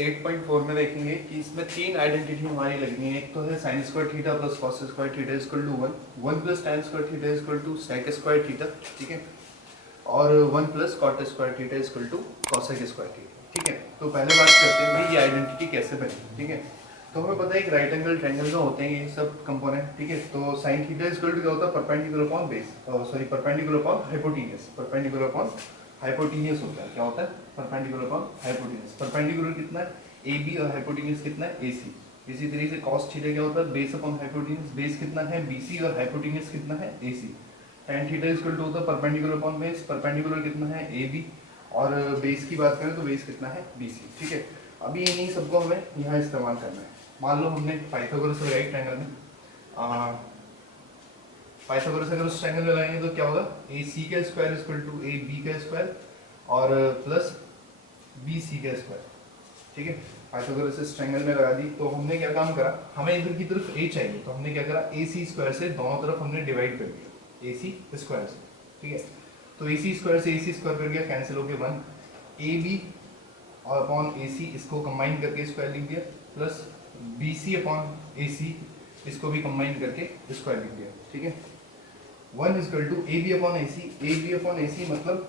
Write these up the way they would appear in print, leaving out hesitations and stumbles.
8.4 में देखेंगे कि इसमें तीन आइडेंटिटी हमारी लगनी है। एक तो है sine square theta plus cos square theta equal to 1 plus tan square theta equal to sec square theta, ठीक है, और 1 plus cot square theta equal to cosec square theta, ठीक है। तो पहले बात करते हैं भाई ये आइडेंटिटी कैसे बनी, ठीक है। तो हमें पता है एक राइट एंगल ट्रायंगल का होते हैं ये सब कंपोनेंट, ठीक है। तो साइन थीटा इक्वल टू क्या होता है, perpendicular upon base, sorry perpendicular upon hypotenuse, perpendicular upon hypotenuse होता है। क्या होता है, परपेंडिकुलर अपॉन हाइपोटेन्यूज। परपेंडिकुलर कितना है, ए बी, और हाइपोटेन्यूज कितना है, ए सी। इसी तरीके से कॉस थीटा क्या होता है, बेस अपॉन हाइपोटेन्यूज, बेस कितना है बी सी, और हाइपोटेन्यूज कितना है ए सी। tan थीटा इक्वल टू होता है परपेंडिकुलर अपॉन बेस, परपेंडिकुलर कितना है ए बी, और बेस की बात करें तो बेस कितना है बी सी, ठीक है। अभी इन्हीं सबको हमें यहाँ इस्तेमाल करना है। मान लो हमने पाइथागोरस राइट ट्रायंगल में पाइथागोरस अगर उस ट्रायंगल में लगाएंगे तो क्या होगा, ए सी का square equal to A B का स्क्वायर और प्लस बी सी का स्क्वायर, ठीक है। पाइथागोरस इस ट्रायंगल में लगा दी। तो हमने क्या काम करा, हमें इधर की तरफ ए चाहिए, तो हमने क्या करा, ए सी स्क्वायर से दोनों तरफ हमने डिवाइड कर दिया, ए सी स्क्वायर से, ठीक है। तो ए सी स्क्वायर से ए सी स्क्वायर कर गया, कैंसिल हो गया 1, ए बी और अपॉन ए सी इसको कंबाइन करके स्क्वायर लिख दिया, plus B C upon A सी इसको भी कंबाइन करके स्क्वायर लिख दिया, ठीक है। 1 equal to A B upon A C, A B upon A C मतलब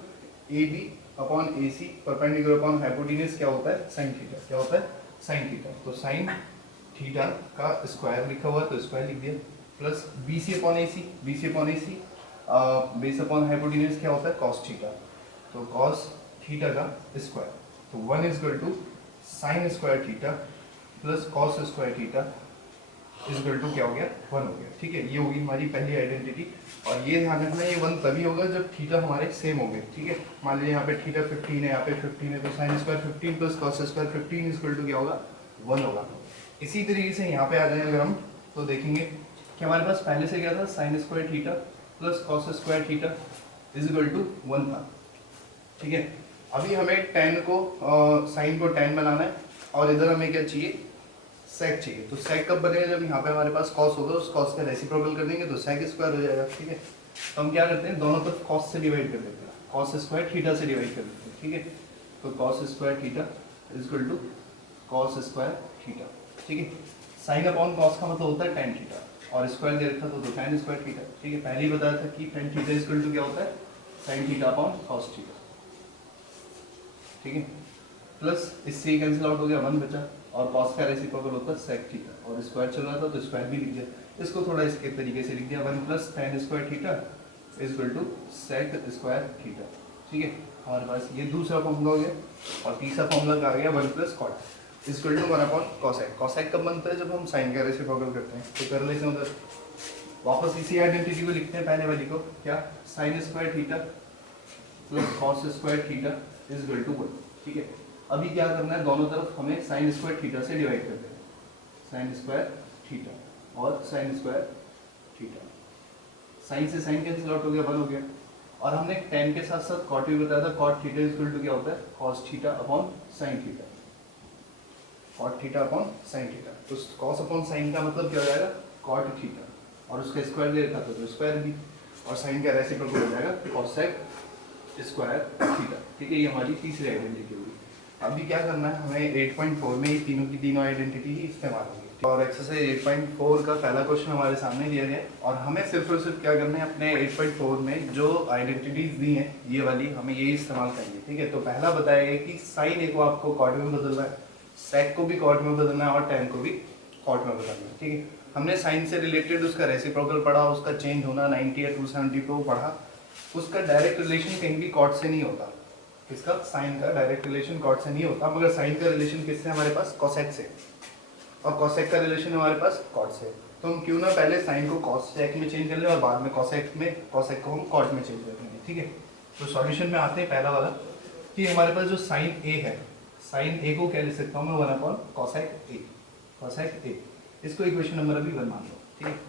A B upon A C perpendicular upon hypotenuse क्या होता है, साइन थीटा। क्या होता है, साइन थीटा। तो साइन थीटा का स्क्वायर लिखा हुआ तो स्क्वायर लिख दिया, plus B C upon A C, B C upon A C base upon hypotenuse क्या होता है, कॉस थीटा। तो कॉस थीटा का स्क्वायर, तो 1 equal to sine square theta plus cos square theta equal to क्या हो गया, 1 हो गया, ठीक है। ये होगी हमारी पहली आइडेंटिटी। और ये ध्यान रखना ये 1 तभी होगा जब थीटा हमारे सेम हो गए, ठीक है। मान लीजिए यहाँ पे थीटा 15 है, यहाँ पे 15 है, तो sine square 15 plus cos square 15 equal to क्या होगा, 1 होगा। इसी तरीके से यहाँ पे आ जाएंगे अगर हम तो देखेंगे कि हमारे पास पहले से क्या था, sine square theta plus cos square theta equal to 1 था, ठीक है। अभी हमें टेन को साइन को टेन बनाना है और इधर हमें क्या चाहिए, सेक चाहिए। तो सेक कब बनेगा, जब यहाँ पे हमारे पास कॉस होगा, उस कॉस का रेसिप्रोकल कर देंगे तो सेक स्क्वायर हो जाएगा, ठीक है। तो हम क्या करते हैं, दोनों तरफ कॉस से डिवाइड कर देते हैं, कॉस स्क्वायर थीटा से डिवाइड कर देते हैं, ठीक है। तो cos square theta equal to cos square theta, ठीक है। साइन अपॉन कॉस का मतलब होता है टेन थीटा, और स्क्वायर दे रखा तो टेन स्क्वायर थीटा, ठीक है। पहले ही बताया था कि टेन थीटा इक्वल टू क्या होता है, sine theta upon cos theta, ठीक है। प्लस इससे कैंसिल आउट हो गया, 1 बचा, और कॉस का रेसिप्रोकल होता है सेक थीटा, और स्क्वायर चल रहा था तो स्क्वायर भी लिख दिया। इसको थोड़ा इसके तरीके से लिख दिया, 1 plus tan square theta equal to sec square theta, ठीक है। हमारे पास ये दूसरा फॉर्मूला हो गया, और तीसरा फॉर्मूला आ गया 1 plus cot equal to 1 upon cosec. Cosec कब बनता है, जब हम साइन का रेसिप्रोकल करते हैं। तो कर लेते हैं उधर, वापस इसी आइडेंटिटी को लिखते हैं, पहले वाली को, क्या, sine square theta plus cos square theta equal to 1, ठीक है। अभी क्या करना है, दोनों तरफ हमें साइन स्क्वायर थीटा से डिवाइड कर देना, साइन स्क्वायर थीटा और साइन स्क्वायर थीटा। साइन से साइन कैंसिल आउट हो गया, 1 हो गया। और हमने टेन के साथ साथ कॉट भी बताया था, कॉट थीटा इक्वल टू क्या होता है, cos theta upon sine theta, cot theta upon sine theta. तो कॉस अपॉन साइन का मतलब क्या हो जाएगा, कॉट थीटा, और उसका स्क्वायर दे रखा था तो स्क्वायर भी, और साइन का रेसिप्रोकल हो जाएगा कॉसेक स्क्वायर थीटा, ठीक है। ये हमारी तीसरी आइडेंटिटी होगी। अभी क्या करना है, हमें 8.4 में ये तीनों की तीनों आइडेंटिटी ही इस्तेमाल होगी। और एक्सरसाइज 8.4 का पहला क्वेश्चन हमारे सामने दिया गया है, और हमें सिर्फ और सिर्फ क्या करना है, अपने 8.4 में जो आइडेंटिटीज दी हैं ये वाली, हमें यही इस्तेमाल करनी है, ठीक है। तो पहला बताया गया कि साइन ए को आपको कॉट में बदलना है, सेक को भी कॉट में बदलना है, और टेन को भी कॉट में बदलना है, ठीक है। हमने साइन से रिलेटेड उसका रेसिप्रोकल पढ़ा, उसका चेंज होना 90 या 270 को पढ़ा। उसका डायरेक्ट रिलेशन कहीं भी कॉट से नहीं होता, इसका साइन का डायरेक्ट रिलेशन कॉट से नहीं होता, मगर साइन का रिलेशन किससे, हमारे पास कॉसेक से, और कॉसेक का रिलेशन हमारे पास कॉट से। तो हम क्यों ना पहले साइन को कॉसेक में चेंज कर लें, और बाद में कॉसेक को हम कॉट में चेंज कर लेंगे, ठीक है। तो सॉल्यूशन में आते हैं, पहला वाला कि हमारे पास जो साइन ए है, साइन ए को क्या लिख सकता हूँ मैं, 1 अपॉन कॉसेक ए, कॉसेक ए। इसको इक्वेशन नंबर अभी 1 मान लो, ठीक है।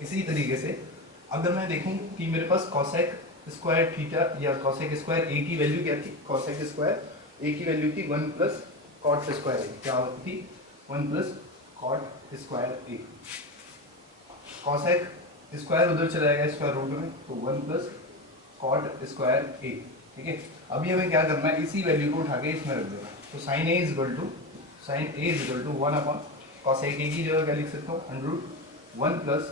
इसी तरीके से अगर मैं देखूं कि मेरे पास कॉसेक स्क्वायर थीटा या कॉसेक स्क्वायर ए की वैल्यू क्या थी, कॉसेक स्क्वायर ए की वैल्यू थी 1 प्लस कॉट स्क्वायर ए, क्या होती थी, 1 प्लस कॉट स्क्वायर ए। कॉसेक स्क्वायर उधर चला जाएगा स्क्वायर रूट में, तो 1 प्लस कॉट स्क्वायर ए, ठीक है। अभी हमें क्या करना है, इसी वैल्यू को उठा के इसमें रख देना। तो sine A is equal to sine A is equal to 1 upon cosec A की जगह क्या लिख सकता हूँ, under root 1 plus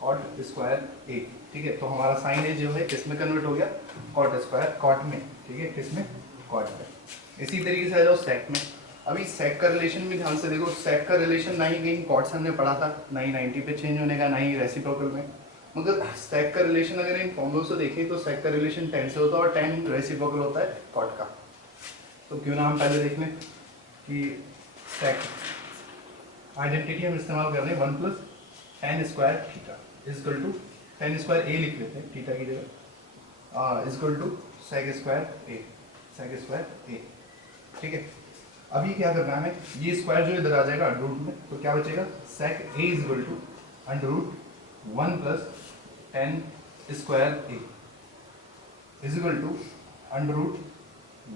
cot square A. ठीक है, तो हमारा साइन ए जो है किस में कन्वर्ट हो गया, कॉट स्क्वायर कॉट में। ठीक है, किस में, कॉट में। इसी तरीके से आ जाओ सेक में। अभी सेक का रिलेशन भी ध्यान से देखो, सेक का रिलेशन ना ही कहीं कॉट से हमने पढ़ा था, ना ही 90 पे चेंज होने का, ना ही रेसिप्रोकल में। मगर सेक का रिलेशन अगर इन फॉर्मूलों से देखें तो सेक का रिलेशन tan से होता है और tan रेसिप्रोकल होता है कॉट का। तो क्यों ना हम पहले देख लें कि सेक आइडेंटिटी हम इस्तेमाल कर रहे हैं 1 plus tan square theta equal to tan square A लिख लेते हैं थीटा की जगह, equal to sec square A, sec square A. ठीक है, अभी क्या करना है, ये स्क्वायर जो इधर आ जाएगा अंडर रूट में, तो क्या बचेगा, sec A equal to under root 1 plus tan square A equal to under root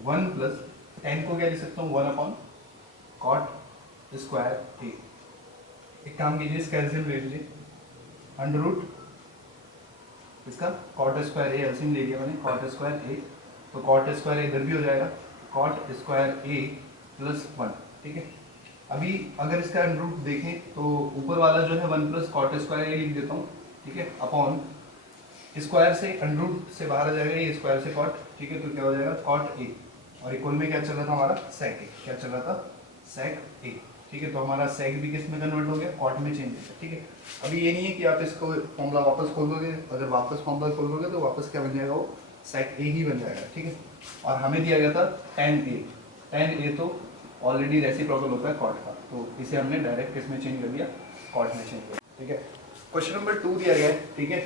1 plus tan को क्या लिख सकता हूँ 1 अपॉन कॉट स्क्वायर ए। एक काम कीजिए, इसका एलसीएम ले लीजिए, अंडर रूट इसका कॉट स्क्वायर ए एलसीएम ले लिया मैंने, कॉट स्क्वायर ए, तो कॉट स्क्वायर ए इधर भी हो जाएगा, कॉट स्क्वायर ए प्लस 1। ठीक है, अभी अगर इसका अंडर रूट देखें तो ऊपर वाला जो है 1 प्लस कॉट स्क्वायर ए लिख देता हूँ। ठीक है, अपॉन स्क्वायर से अंडर रूट से बाहर आ जाएगा, ये स्क्वायर से कॉट। ठीक है, तो क्या हो जाएगा कॉट ए, और इक्वल में क्या चल रहा था हमारा, सेक ए। क्या चल रहा था, सेक ए। ठीक है, तो हमारा सेक भी किस में कन्वर्ट हो गया, कॉट में चेंज है। ठीक है, अभी ये नहीं है कि आप इसको फॉर्मूला वापस खोल दोगे, अगर वापस फॉर्मूला खोल दोगे तो वापस क्या बन जाएगा, वो सेक ए ही बन जाएगा। ठीक है, और हमें दिया गया था tan ए, tan ए तो ऑलरेडी रेसिप्रोकल होता है कॉट का, तो इसे हमने डायरेक्ट किस में चेंज कर दिया, कॉट में चेंज कर दिया। ठीक है, क्वेश्चन नंबर 2 दिया गया है। ठीक है,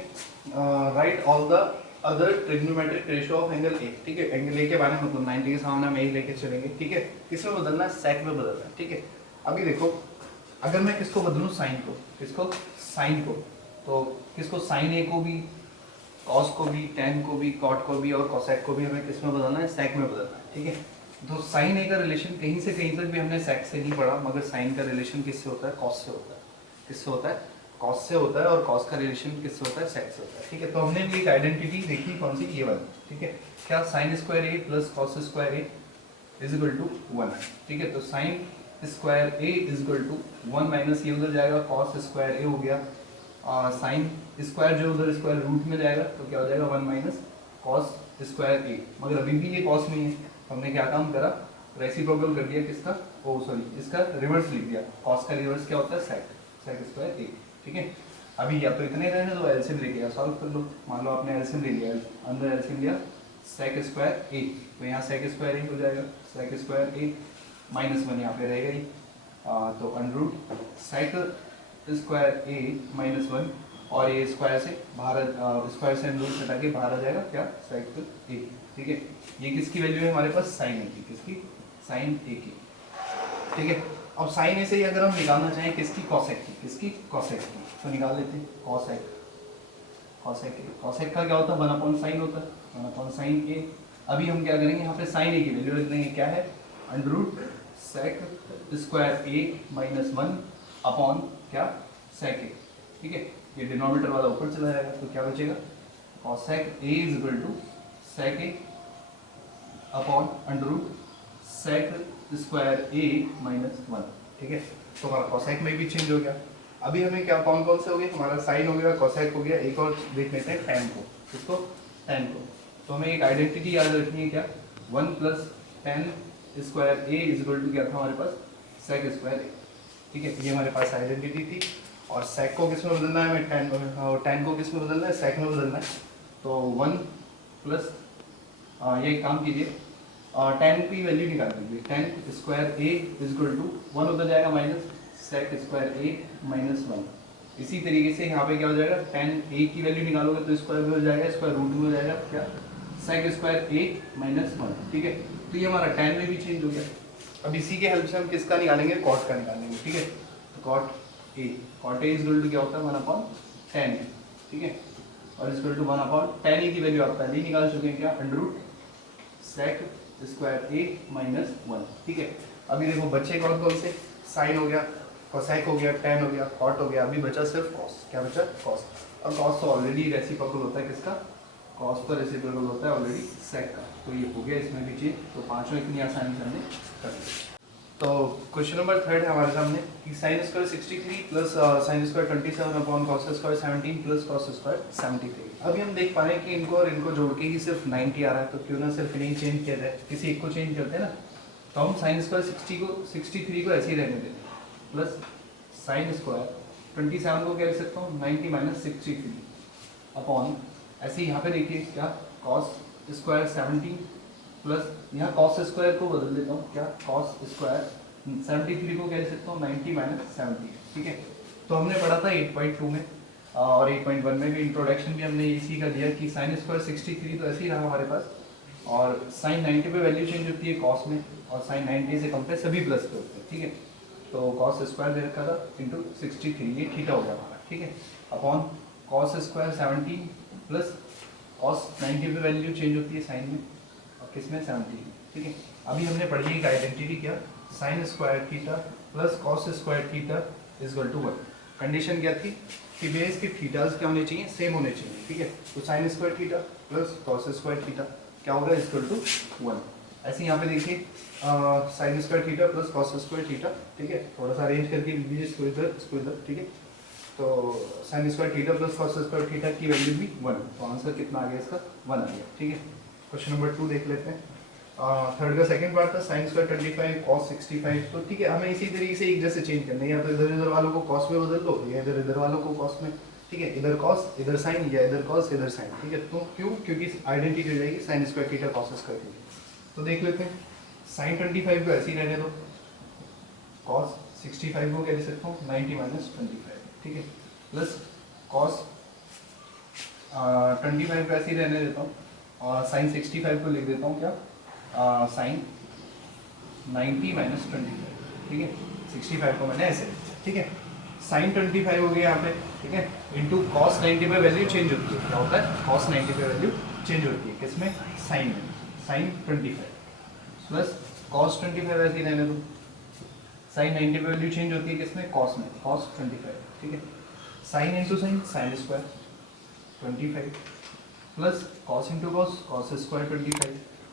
right all the other trigonometric ratio of angle A. ठीक है, एंगल ए के बारे में मतलब 90 के सामने हम ए लेके चलेंगे। ठीक है, किसमें बदलना है, सेक में बदलना है। ठीक है, अभी देखो, अगर मैं किसको बदलूँ, साइन को, किसको, साइन को, तो किसको, साइन ए को भी, कॉस को भी, tan को भी, कॉट को भी और कोसेक को भी हमें किस में बदलना है, सेक में बदलना है। ठीक है, तो साइन ए का रिलेशन कहीं से कहीं तक भी हमने सेक से नहीं पढ़ा, मगर साइन का रिलेशन किससे होता है, कॉस से होता है। किससे होता है, कॉस से होता है, और कॉस का रिलेशन किससे होता है, सेक से होता है। ठीक है, तो हमने भी एक आइडेंटिटी देखी, कौन सी, ये वाली। ठीक है, क्या, sine square A plus cos square A is equal to 1 है। ठीक है, तो sine square A is equal to 1 minus ये उधर जाएगा, कॉस स्क्वायर ए हो गया, साइन स्क्वायर जो उधर स्क्वायर रूट में जाएगा, तो क्या हो जाएगा 1 माइनस कॉस स्क्वायर ए। मगर अभी भी ये कॉस में है, तो हमने क्या काम करा, रेसिप्रोकल कर दिया किसका, ओ सॉरी, इसका रिवर्स लिख दिया। कॉस का रिवर्स क्या होता है, सेक, सेक स्क्वायर ए। ठीक है, अभी या तो इतने रहने दो, एलसीएम लेके या सॉल्व कर लो। मान लो आपने एलसीएम ले लिया, अंदर एलसीएम लिया सेक स्क्वायर ए, तो यहाँ सेक स्क्वायर ए हो जाएगा, सेक स्क्वायर ए माइनस 1 यहाँ पे रहेगा ही, तो under root sec square A minus 1, और ये स्क्वायर से बाहर, स्क्वायर से अंदर हटा के बाहर आ जाएगा क्या, सेक ए। ठीक है, ये किसकी वैल्यू है हमारे पास, साइन ए की, किसकी, साइन ए की। ठीक है, अब साइन ए से ही अगर हम निकालना चाहें किसकी, कॉसेक की, किसकी, कॉसेक की, तो निकाल लेते हैं कॉसेक, कॉसेक ए। कॉसेक का क्या होता है, 1 अपॉन साइन होता है, 1 अपॉन साइन ए। अभी हम क्या करेंगे, यहाँ पे साइन ए की वैल्यू रख देंगे, क्या है, under root sec square A minus 1 upon क्या, सेक ए। ठीक है, ये डिनोमिनेटर वाला ऊपर चला जाएगा, तो क्या बचेगा, cosec A is equal to sec A upon under root sec square A minus 1। ठीक है, तो हमारा कॉसेक में भी चेंज हो गया। अभी हमें क्या, कौन कौन से हो गए, हमारा साइन हो गया, कॉसेक हो गया, एक और देख लेते हैं tan को, किसको, tan को। तो हमें एक आइडेंटिटी याद रखनी है, क्या, 1 plus tan square A is equal to क्या था हमारे पास, सेक स्क्वायर ए। ठीक है, ये हमारे पास आइडेंटिटी थी, और सेक को किस में बदलना है, हमें tan को किस में बदलना है, सेक में बदलना है। तो 1 प्लस, ये काम कीजिए, tan की वैल्यू निकाल दीजिए, tan square A is equal to 1 उधर जाएगा minus sec square A minus 1। इसी तरीके से यहाँ पे क्या हो जाएगा, tan ए की वैल्यू निकालोगे तो स्क्वायर में हो जाएगा, स्क्वायर रूट में हो जाएगा क्या, सेक स्क्वायर ए माइनस 1। ठीक है, तो ये हमारा tan में भी चेंज हो गया। अब इसी के हेल्प से हम किसका निकालेंगे, कॉट का निकालेंगे। ठीक है, तो cot A, cot A is equal to क्या होता है, 1 अपॉन tan ए। ठीक है, और is equal to 1 upon tan A की वैल्यू आप पहले ही निकाल चुके हैं, क्या, under root sec square A minus 1। ठीक है, अभी देखो बच्चे कौन कौन से, साइन हो गया, कोसेक हो गया, tan हो गया, कॉट हो गया, अभी बचा सिर्फ कॉस। क्या बचा, कॉस। और कॉस तो ऑलरेडी रेसिप्रोकल होता है किसका, कॉस तो रेसिप्रोकल होता है ऑलरेडी सेक का, तो ये हो गया इसमें भी चेंज। तो पांचों इतनी आसानी से हमने कर लिया। तो क्वेश्चन नंबर 3 है हमारे सामने कि sine square 63 plus sine square 27 upon cos square 17 plus cos square 73। अभी हम देख पा रहे हैं कि इनको और इनको जोड़ के ही सिर्फ 90 आ रहा है, तो क्यों ना सिर्फ इन्हें चेंज किया जाए, किसी एक को चेंज करते हैं ना। तो हम साइन स्क्वायर 63 को ऐसे ही रहने देते हैं प्लस साइन स्क्वायर 27 को क्या लिख सकता हूँ 90 माइनस 63 अपॉन ऐसे ही यहाँ पे देखिए क्या कॉस स्क्वायर 17 प्लस यहाँ कॉस स्क्वायर को बदल देता हूँ क्या कॉस स्क्वायर 73 को कह सकता हूँ 90 माइनस 70। ठीक है, तो हमने पढ़ा था 8.2 में और 8.1 में भी इंट्रोडक्शन भी हमने इसी का दिया कि साइन स्क्वायर 63 तो ऐसे ही रहा हमारे पास, और साइन 90 पे वैल्यू चेंज होती है कॉस में, और साइन 90 से कम पे सभी प्लस पे होते हैं। ठीक है, तो कॉस स्क्वायर दे रखा था इंटू 63, ये थीटा हो गया हमारा। ठीक है, upon cos square 17 plus cos 90 पे वैल्यू चेंज होती है साइन में और किसमें 70। ठीक है, अभी हमने पढ़ी एक आइडेंटिटी क्या sine square theta plus cos square theta is equal to 1। Condition क्या थी कि बेस के थीटास क्या होने चाहिए, सेम होने चाहिए। ठीक है, तो sine square theta plus cos square theta क्या होगा इक्वल टू 1। ऐसे यहाँ पे देखिए sign square theta plus cos square theta. ठीक है, थोड़ा सा अरेंज करके लिख लीजिए इसको इधर इसको इधर। ठीक है, तो sine square theta plus cos square theta की वैल्यू भी 1, तो आंसर कितना आ गया इसका 1 आ गया। ठीक है, क्वेश्चन नंबर 2 देख लेते हैं। थर्ड का सेकंड पार्ट था साइन स्क्वायर 25 कॉस 65। तो ठीक है, हमें इसी तरीके से एक जैसे चेंज करना है, या तो इधर इधर वालों को कॉस में बदल लो या इधर इधर वालों को कॉस में। ठीक है, इधर कॉस इधर साइन या इधर कॉस इधर साइन। ठीक है, तो क्यों, क्योंकि आइडेंटिटी हो जाएगी sign square theta cos square theta. तो देख लेते हैं साइन 25 को ऐसे ही रहने दो, कॉस 65 को क्या लिख सकता हूँ 90 माइनस 25। ठीक है, प्लस कॉस 25 को ऐसे ही रहने देता हूँ और साइन 65 को लिख देता हूँ क्या साइन 90 माइनस 25। ठीक है, 65 को मैंने ऐसे। ठीक है, साइन 25 हो गया यहाँ पे। ठीक है, इंटू कॉस 90 पे वैल्यू चेंज होती है, क्या होता है कॉस 90 पे वैल्यू चेंज होती है किसमें साइन में, साइन 25 प्लस कॉस 25 ऐसे ही रहने दो, साइन 90 पे वैल्यू चेंज होती है किसमें कॉस में, कॉस 25। ठीक है, sine into sine sine square 25 plus cos into cos cos square 25।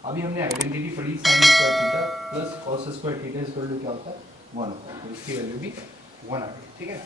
अभी हमने आइडेंटिटी पढ़ी sine square theta plus cos square theta equal to क्या होता है 1 होता है, तो इसकी वैल्यू भी 1 आ गई। ठीक है।